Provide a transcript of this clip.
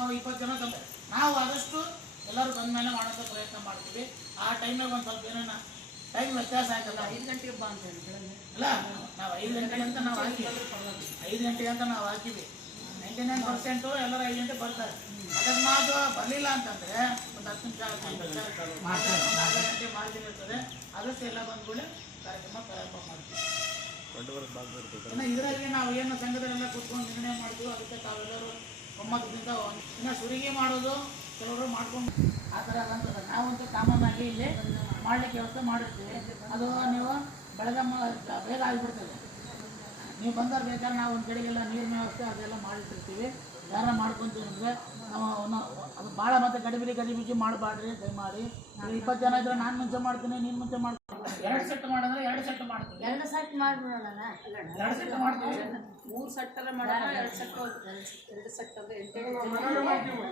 ನಾವು 20 ಜನ ನಾವು ಆದಷ್ಟು ಎಲ್ಲರೂ ಬಂದ ಮೇಲೆ ಮಾಡೋಂಥ ಪ್ರಯತ್ನ ಮಾಡ್ತೀವಿ. ಆ ಟೈಮ್ನಾಗ ಒಂದು ಸ್ವಲ್ಪ ಏನಾನ ಟೈಮ್ ವ್ಯತ್ಯಾಸ ಆಯ್ತಲ್ಲ, 5 ಗಂಟೆಗೆ ಬಾ ಅಂತ ಹೇಳಿ ಅಲ್ಲ, ನಾವು 5 ಗಂಟೆಗೆ ಅಂತ ನಾವು ಹಾಕಿ 5 ಗಂಟೆಗೆ ಅಂತ ನಾವು ಹಾಕಿವಿ. 99% ಎಲ್ಲರೂ 5 ಗಂಟೆ ಬರ್ತಾರೆ. ಅಕಸ್ಮಾತ್ ಬರಲಿಲ್ಲ ಅಂತಂದರೆ ಒಂದು 10 ನಿಮಿಷ 4 ಗಂಟೆ ಮಾರ್ಜಿನ್ ಇರ್ತದೆ. ಆದಷ್ಟು ಎಲ್ಲ ಬಂದ್ಕೂಡಲೇ ಕಾರ್ಯಕ್ರಮ ಪ್ರಾರಂಭ ಮಾಡ್ತೀವಿ. ಇನ್ನು ಇದರಲ್ಲಿ ನಾವು ಏನು ಸಂಘದಲ್ಲೆಲ್ಲ ಕೂತ್ಕೊಂಡು ನಿರ್ಣಯ ಮಾಡ್ತೀವೋ ಅದಕ್ಕೆ ತಾವೆಲ್ಲರೂ ಒಮ್ಮತದಿಂದ ಇನ್ನು ಸುರಿಗೆ ಮಾಡೋದು ಕೆಲವರು ಮಾಡ್ಕೊಂಡು ಆ ಥರ ಅಂತದ. ನಾವಂತೂ ಕಾಮನ್ ಆಗಿ ಇಲ್ಲಿ ಮಾಡಲಿಕ್ಕೆ ವ್ಯವಸ್ಥೆ ಮಾಡಿರ್ತೀವಿ. ಅದು ನೀವು ಬೆಳಗ್ಗೆ ಬೇಗ ಆಗಿಬಿಡ್ತದೆ. ನೀವು ಬಂದವ್ರು ಬೇಕಾದ್ರೆ ನಾವು ಒಂದು ಕಡೆಗೆಲ್ಲ ನೀರಿನ ವ್ಯವಸ್ಥೆ ಅದೆಲ್ಲ ಮಾಡಿಟ್ಟಿರ್ತೀವಿ. ಯಾರು ಮಾಡ್ಕೊಂತೀವಿ ಅಂದರೆ ನಾವು ಅದು ಭಾಳ ಮತ್ತೆ ಗಡಿಬಿಡಿ ಮಾಡಬಾರ್ರಿ ದಯಮಾಡಿ. 20 ಜನ ಇದ್ರೆ ನಾನು ಮುಂಚೆ ಮಾಡ್ತೀನಿ, ನೀನು ಮುಂಚೆ ಮಾಡ್ತೀನಿ. 2 ಸೆಟ್ ಮಾಡಿದ್ರೆ 2 ಸೆಟ್ ಮಾಡ್ತೀವಿ. 2 ಸೆಟ್ ಮಾಡಿಬಿಡೋಣ. 2 ಸೆಟ್ ಮಾಡ್ತೀವಿ. 3 ಸೆಟ್ ಮಾಡೋಣ. 2 ಸೆಟ್ 2 ಸೆಟ್ ಅಂದರೆ 8